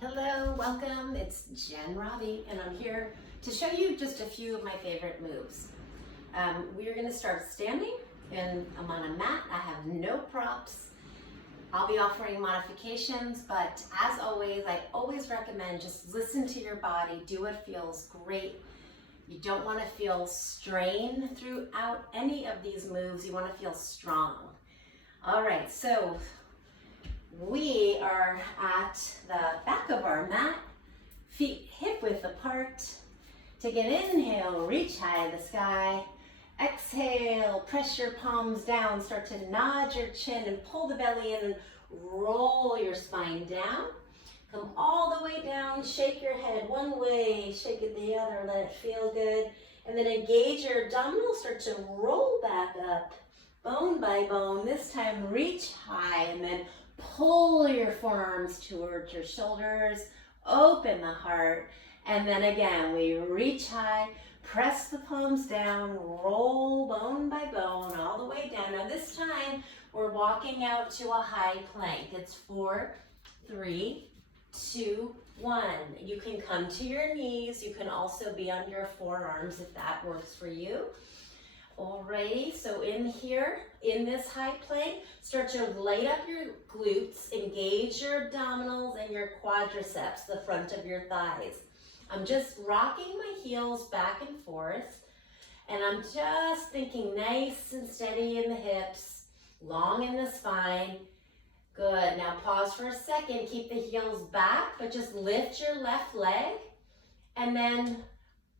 Hello, welcome. It's Raby, and I'm here to show you just a few of my favorite moves. We are going to start standing, and I'm on a mat. I have no props. I'll be offering modifications, but as always, I always recommend just listen to your body, do what feels great. You don't want to feel strain throughout any of these moves. You want to feel strong. All right, so we are at the back of our mat, feet hip width apart. Take an inhale, reach high in the sky. Exhale, press your palms down, start to nod your chin and pull the belly in and roll your spine down. Come all the way down, shake your head one way, shake it the other, let it feel good. And then engage your abdominals, start to roll back up, bone by bone. This time reach high and then pull your forearms towards your shoulders, open the heart, and then again, we reach high, press the palms down, roll bone by bone all the way down. Now this time, we're walking out to a high plank. It's 4, 3, 2, 1. You can come to your knees. You can also be on your forearms if that works for you. Alrighty, so in here, in this high plank, start to light up your glutes, engage your abdominals and your quadriceps, the front of your thighs. I'm just rocking my heels back and forth, and I'm just thinking nice and steady in the hips, long in the spine. Good, now pause for a second, keep the heels back, but just lift your left leg, and then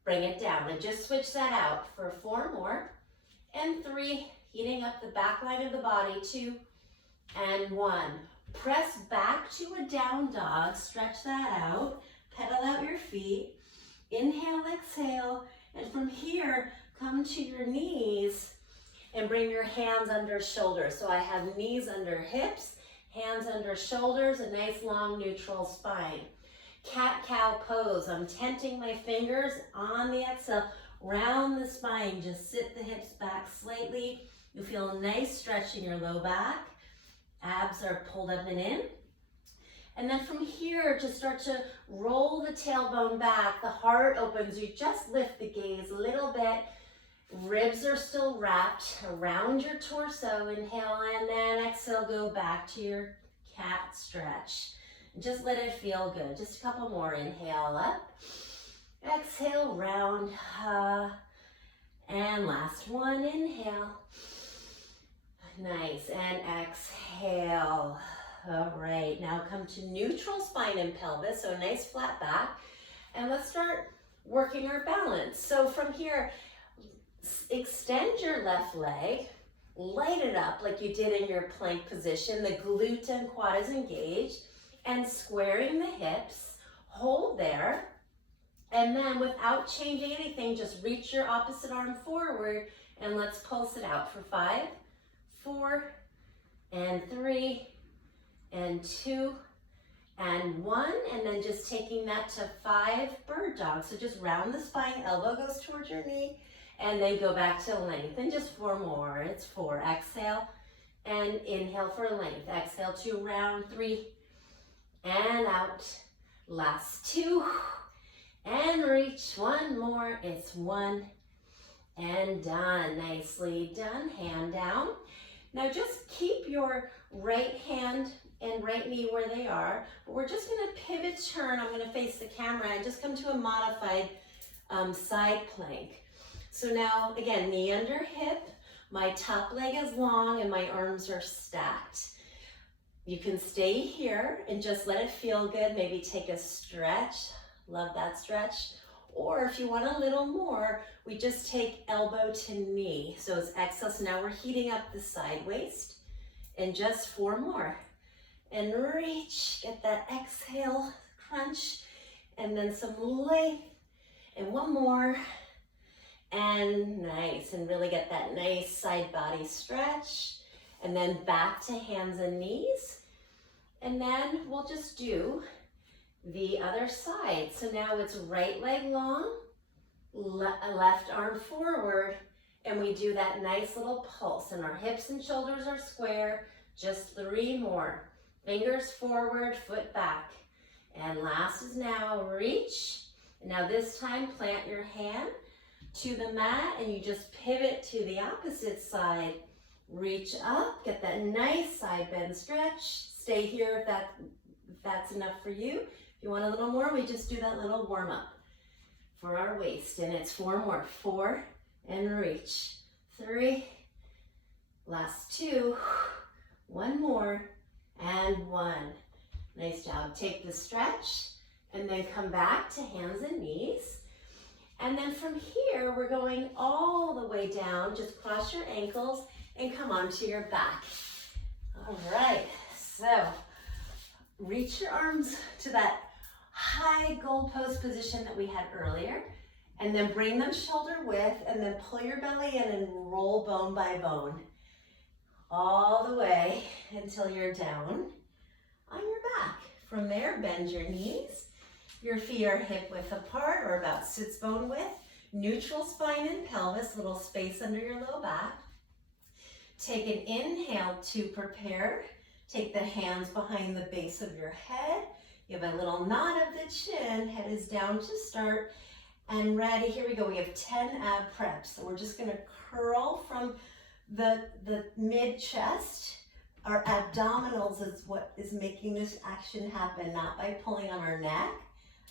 bring it down, and just switch that out for 4 more. And 3, heating up the back line of the body, 2 and 1. Press back to a down dog, stretch that out, pedal out your feet, inhale, exhale, and from here, come to your knees and bring your hands under shoulders. So I have knees under hips, hands under shoulders, a nice long neutral spine. Cat-cow pose, I'm tenting my fingers on the exhale, round the spine, just sit the hips back slightly. You feel a nice stretch in your low back. Abs are pulled up and in. And then from here, just start to roll the tailbone back. The heart opens. You just lift the gaze a little bit. Ribs are still wrapped around your torso. Inhale and then exhale, go back to your cat stretch. Just let it feel good. Just a couple more. Inhale up. Exhale, round, and last one, inhale. Nice, and exhale. All right, now come to neutral spine and pelvis, so a nice flat back. And let's start working our balance. So from here, extend your left leg, light it up like you did in your plank position. The glute and quad is engaged, and squaring the hips, hold there. And then without changing anything, just reach your opposite arm forward and let's pulse it out for 5, 4, and 3, and 2, and 1. And then just taking that to 5 bird dog. So just round the spine, elbow goes towards your knee, and then go back to length. And just 4 more. It's 4. Exhale and inhale for length. Exhale 2, round 3, and out. Last 2. And reach 1 more, it's 1 and done. Nicely done, hand down. Now just keep your right hand and right knee where they are, but we're just gonna pivot turn. I'm gonna face the camera and just come to a modified side plank. So now, again, knee under hip, my top leg is long and my arms are stacked. You can stay here and just let it feel good. Maybe take a stretch. Love that stretch. Or if you want a little more, we just take elbow to knee. So it's exhale. So now we're heating up the side waist. And just 4 more. And reach, get that exhale, crunch, and then some length. And 1 more. And nice. And really get that nice side body stretch. And then back to hands and knees. And then we'll just do the other side. So now it's right leg long, left arm forward, and we do that nice little pulse. And our hips and shoulders are square. Just 3 more. Fingers forward, foot back. And last is now reach. Now this time plant your hand to the mat and you just pivot to the opposite side. Reach up, get that nice side bend stretch. Stay here if that's enough for you. If you want a little more, we just do that little warm up for our waist. And it's 4 more. 4 and reach. 3. Last 2. 1 more and 1. Nice job. Take the stretch and then come back to hands and knees. And then from here, we're going all the way down. Just cross your ankles and come onto your back. All right, so reach your arms to that high goal pose position that we had earlier, and then bring them shoulder width, and then pull your belly in and roll bone by bone all the way until you're down on your back. From there, bend your knees. Your feet are hip width apart or about sits bone width. Neutral spine and pelvis, little space under your low back. Take an inhale to prepare. Take the hands behind the base of your head. Give a little nod of the chin. Head is down to start. And ready, here we go. We have 10 ab preps. So we're just gonna curl from the mid chest. Our abdominals is what is making this action happen, not by pulling on our neck.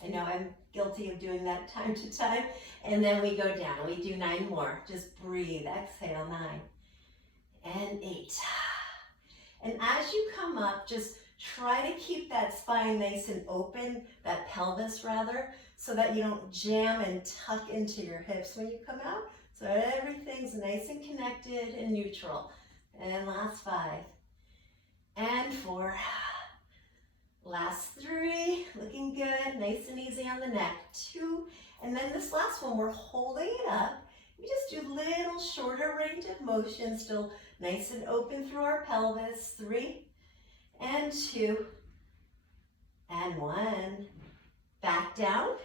I know I'm guilty of doing that time to time. And then we go down. We do 9 more. Just breathe. Exhale, 9 and 8. And as you come up, just try to keep that spine nice and open, that pelvis rather, so that you don't jam and tuck into your hips when you come out. So everything's nice and connected and neutral. And last 5 and 4. Last 3, looking good, nice and easy on the neck. 2, and then this last one, we're holding it up. We just do little shorter range of motion, still nice and open through our pelvis. 3 and 2 and 1. Back down.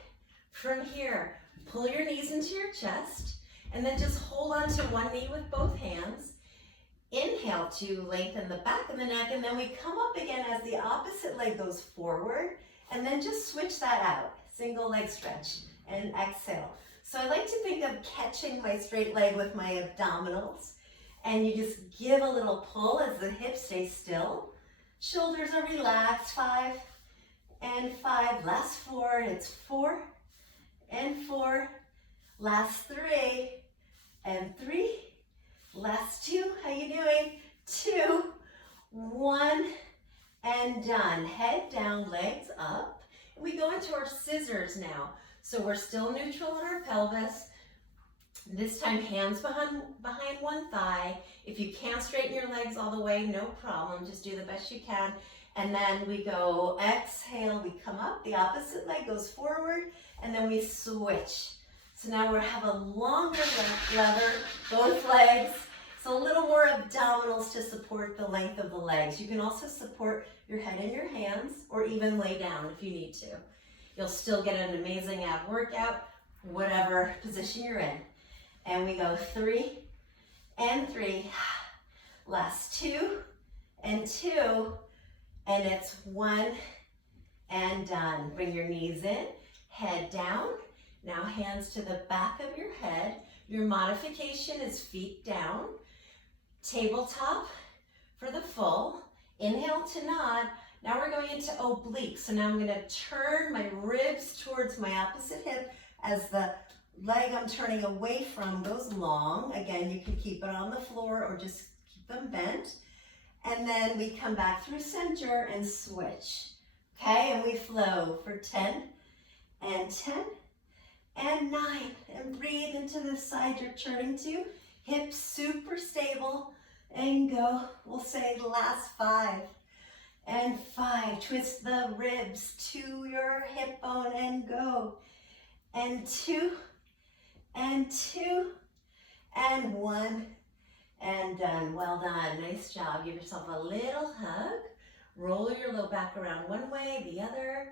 From here, pull your knees into your chest, and then just hold on to one knee with both hands. Inhale to lengthen the back of the neck, and then we come up again as the opposite leg goes forward, and then just switch that out. Single leg stretch, and exhale. So I like to think of catching my straight leg with my abdominals, and you just give a little pull as the hips stay still. Shoulders are relaxed. 5 and 5. Last 4. It's 4 and 4. Last 3 and 3. Last 2, how you doing? 2, 1, and done. Head down, legs up. We go into our scissors now. So we're still neutral in our pelvis. This time, hands behind one thigh. If you can't straighten your legs all the way, no problem. Just do the best you can. And then we go, exhale, we come up. The opposite leg goes forward, and then we switch. So now we have a longer leather, both legs. So a little more abdominals to support the length of the legs. You can also support your head in your hands or even lay down if you need to. You'll still get an amazing ab workout, whatever position you're in. And we go 3 and 3. Last 2 and 2. And it's 1 and done. Bring your knees in, head down. Now hands to the back of your head. Your modification is feet down. Tabletop for the full. Inhale to nod. Now we're going into obliques. So now I'm going to turn my ribs towards my opposite hip as the leg I'm turning away from goes long. Again, you can keep it on the floor or just keep them bent. And then we come back through center and switch. Okay, and we flow for 10 and 10. And 9, and breathe into the side you're turning to. Hips super stable, and go. We'll say the last 5 and 5. Twist the ribs to your hip bone and go. And 2 and 2 and 1 and done. Well done. Nice job. Give yourself a little hug. Roll your low back around one way, the other.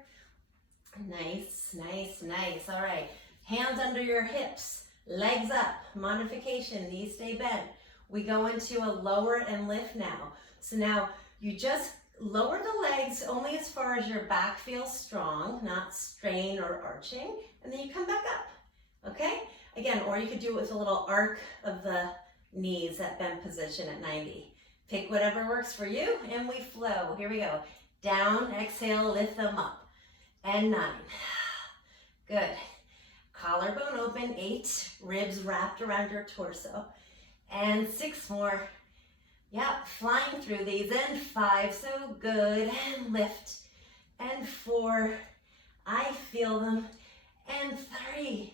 Nice, nice, nice. All right. Hands under your hips, legs up, modification, knees stay bent. We go into a lower and lift now. So now you just lower the legs only as far as your back feels strong, not strain or arching, and then you come back up, okay? Again, or you could do it with a little arc of the knees at bent position at 90. Pick whatever works for you, and we flow. Here we go. Down, exhale, lift them up. And 9. Good. Collarbone open, 8. Ribs wrapped around your torso. And 6 more. Yep, flying through these. And 5, so good. And lift. And 4, I feel them. And 3.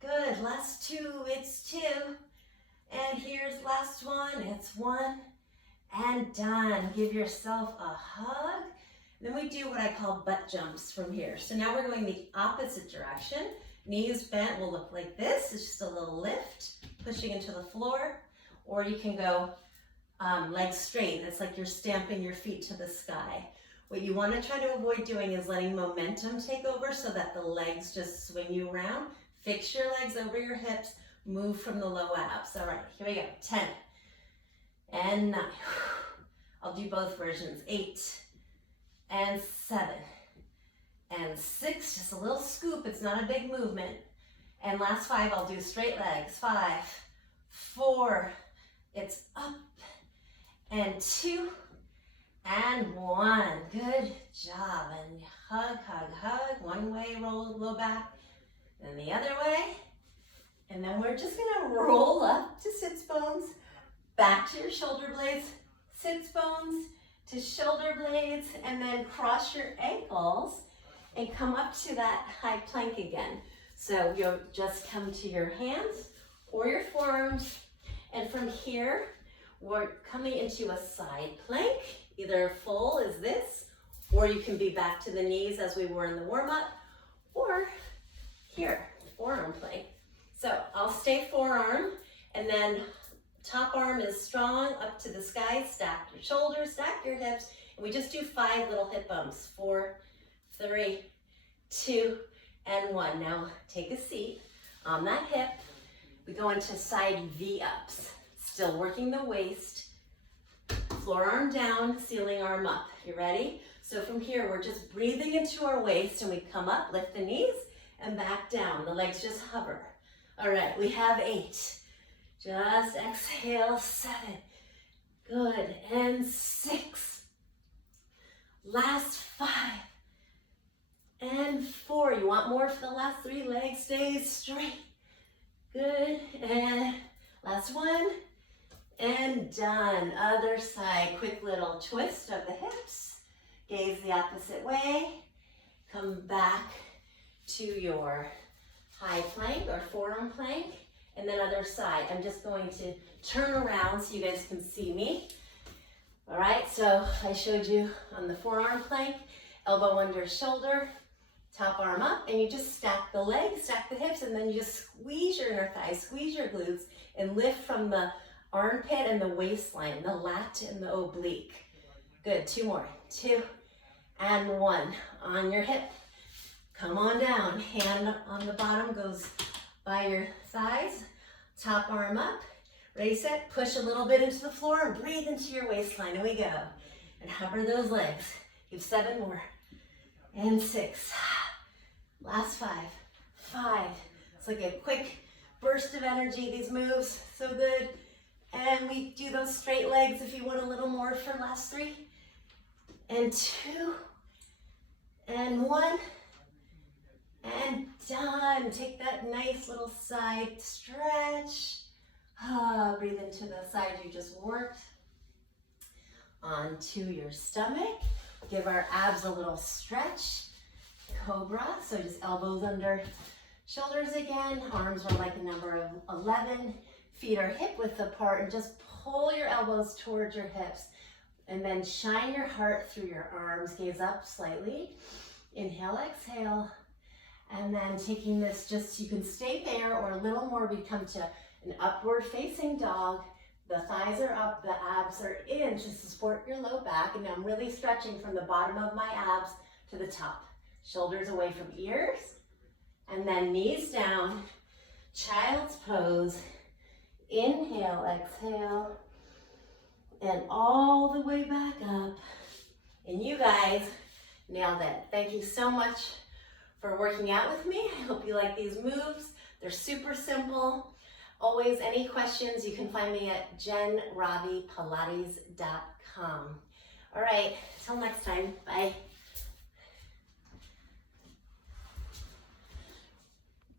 Good, last 2, it's 2. And here's last one, it's 1. And done. Give yourself a hug. Then we do what I call butt jumps from here. So now we're going the opposite direction. Knees bent will look like this. It's just a little lift, pushing into the floor. Or you can go legs straight. It's like you're stamping your feet to the sky. What you want to try to avoid doing is letting momentum take over so that the legs just swing you around. Fix your legs over your hips. Move from the low abs. All right, here we go. 10 and 9. I'll do both versions. 8 and 7 and 6. Just a little scoop. It's not a big movement. And last 5, I'll do straight legs. 5, 4. It's up. And 2 and 1. Good job. And hug, hug, hug. One way, roll low back. And the other way. And then we're just gonna roll up to sits bones, back to your shoulder blades, sits bones to shoulder blades, and then cross your ankles and come up to that high plank again. So you'll just come to your hands or your forearms, and from here, we're coming into a side plank, either full as this, or you can be back to the knees as we were in the warm-up, or here, forearm plank. So I'll stay forearm, and then top arm is strong up to the sky. Stack your shoulders, stack your hips, and we just do 5 little hip bumps. 4, 3, 2, and 1. Now take a seat on that hip. We go into side V-ups. Still working the waist. Floor arm down, ceiling arm up. You ready? So from here, we're just breathing into our waist, and we come up, lift the knees, and back down. The legs just hover. All right, we have 8. Just exhale, 7. Good, and 6. Last 5. And 4. You want more for the last 3 legs? Stay straight. Good, and last 1. And done. Other side, quick little twist of the hips. Gaze the opposite way. Come back to your high plank or forearm plank, and then other side. I'm just going to turn around so you guys can see me. All right, so I showed you on the forearm plank, elbow under shoulder, top arm up, and you just stack the legs, stack the hips, and then you just squeeze your inner thighs, squeeze your glutes, and lift from the armpit and the waistline, the lat and the oblique. Good, 2 more. 2 and 1 on your hip. Come on down, hand on the bottom goes by your thighs, top arm up, ready, set, push a little bit into the floor and breathe into your waistline, and we go. And hover those legs, give 7 more, and 6, last 5, 5, it's like a quick burst of energy, these moves, so good. And we do those straight legs if you want a little more for last 3, and 2, and 1, and done. Take that nice little side stretch. Breathe into the side you just worked. Onto your stomach. Give our abs a little stretch. Cobra, so just elbows under shoulders again. Arms are like a number of 11. Feet are hip width apart, and just pull your elbows towards your hips. And then shine your heart through your arms. Gaze up slightly. Inhale, exhale. And then taking this, just you can stay there or a little more, we come to an upward facing dog. The thighs are up, the abs are in to support your low back. And I'm really stretching from the bottom of my abs to the top. Shoulders away from ears. And then knees down, child's pose. Inhale, exhale. And all the way back up. And you guys nailed it. Thank you so much for working out with me. I hope you like these moves. They're super simple. Always, any questions, you can find me at jenrabypilates.com. All right, till next time, bye.